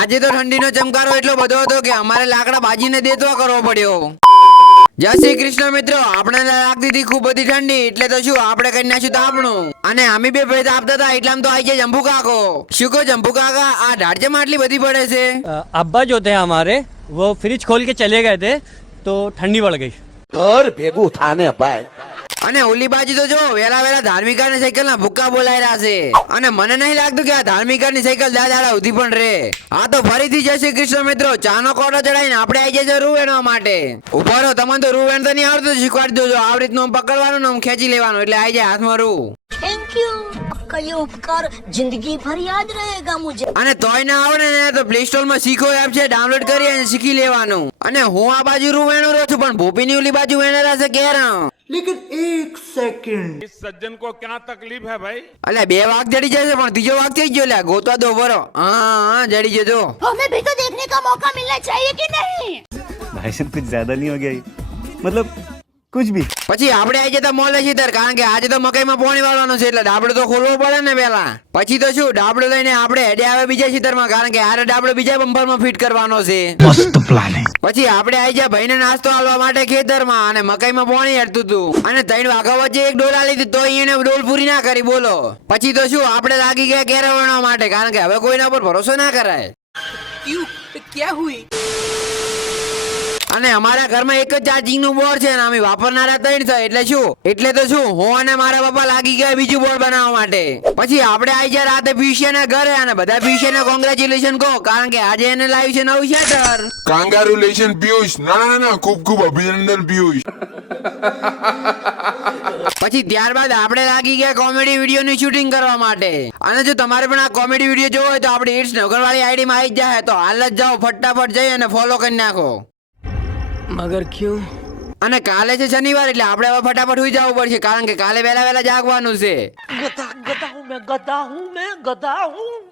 આજે તો ઠંડીનો ચમકારો એટલો બધો હતો કે અમારે લાકડા બાજીને દેતવા કરવો પડ્યો. જય શ્રી કૃષ્ણ મિત્રો આપણે લાગતી હતી ખૂબ બધી ઠંડી એટલે તો શું આપણે કરી નાખ્યું તાપણું અને અમે બે ભેદ આપતા હતા એટલામાં તો આવી જાય જંભુ કાકો. શું કહો જંભુ કાકા આ ઢાળજે આટલી બધી પડે છે? અબ્બા જો તે અમારે વો ફ્રિજ ખોલ કે ચલે ગયે થે તો ઠંડી પડ ગઈ. ઘર ભેગું થાને ભાઈ. અને ઓલી બાજુ તો જો વેલા વેલા ધાર્મિકાની સાયકલ ના ભૂક્કા બોલાઈ રહ્યા છે અને મને નહીં લાગતું કે આ ધાર્મિકાની સાયકલ દાદા ઉધી પણ રે આ તો ફરીથી જય શ્રી કૃષ્ણ મિત્રો ચાનો કોટો ચડાવીને આપણે આવી જશે રૂ વેણવા માટે ઉભા રહો તમને તો રૂ વેણ તો નહીં આવડતું શીખવાડી દેજો આવી રીતનું આમ પકડવાનું ને આમ ખેંચી લેવાનું એટલે આવી જાય હાથમાં રૂ थैंक यू आपका ये उपकार जिंदगी भर याद रहेगा मुझे અને તોય ના આવડે ને તો પ્લે સ્ટોર માં શીખો એપ છે ડાઉનલોડ કરી અને શીખી લેવાનું અને હું આ બાજુ રૂ વેણું રહ્યો છું પણ ભૂપીની ઓલી બાજુ વેણેલા છે લેકિન એક સેકન્ડ સજ્જન કો ક્યાં તકલીફ હે ભાઈ અલે બે વાઘ જડી જશે પણ ત્રીજો વાઘ થઈ ગયો લે ગોતવા દો બરો હા હા જડી જજો. હમે ભી તો દેખને કા મોકા મિલના ચાહીએ કે નહીં ભાઈ સાહેબ કુછ જ્યાદા નહીં હો ગયા મતલબ કુછ ભી. પછી આપણે આજે તો મોલે સીધર કારણ કે આજે તો મકાઈમાં પાણી વાળવાનું છે એટલે ડાબડો તો ખોલવો પડે ને પેલા. પછી તો શું ડાબડો લઈને આપણે હેડે આવે બીજા સીધરમાં કારણ કે આરે ડાબડો બીજા બમ્પરમાં ફિટ કરવાનો છે. મસ્ત પ્લાન પછી આપણે આવી ગયા ભાઈને નાસ્તો આલવા માટે ખેતરમાં અને મકાઈમાં પાણી હેડતું હતું અને ત્રણ વાઘા વચ્ચે એક ડોલ આલી તો એને ડોલ પૂરી ના કરી બોલો. પછી તો શું આપણે લાગી ગયા ઘેર માટે કારણ કે હવે કોઈના પર ભરોસો ના કરાય. ક્યાં હુઈ? અને અમારા ઘરમાં એક જ ચાર્જિંગનું બોર્ડ છે અને અમે વાપરનારા ત્રણ છે. એટલે શું? એટલે તો શું? હું અને મારા પપ્પા લાગી ગયા બીજું બોર્ડ બનાવવા માટે. પછી આપણે આવી જાય રાતે પીસીએ ઘરે અને બધા પીસીએ કોંગ્રેચ્યુલેશન કહો કારણ કે આજે એને લાવ્યું છે નવું શટર કાંગારુલેશન પિયુષ. ના ના ના ખૂબ ખૂબ અભિનંદન પિયુષ. પછી ત્યારબાદ આપણે લાગી ગયા કોમેડી વીડિયો ની શૂટિંગ કરવા માટે. અને જો તમારે પણ આ કોમેડી વીડિયો જોવો હોય તો આપણી ઇટ્સ નગરવાળી આઈડી માં આવી જ જાય તો હાલ જ જાઓ ફટાફટ જઈ અને ફોલો કરી નાખો. મગર ક્યું? અને કાલે છે શનિવાર એટલે આપણે હવે ફટાફટ સુઈ જવું પડશે કારણ કે કાલે વહેલા વહેલા જાગવાનું છે. ગધા ગધા હું મેં ગધા હું મેં ગધા હું.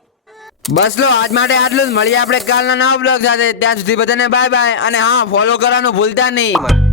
બસ લો આજ માટે આટલું જ. મળીએ આપણે કાલના નવા બ્લોગ સાથે. ત્યાં સુધી બધાને બાય બાય અને હા ફોલો કરવાનું ભૂલતા નહીં.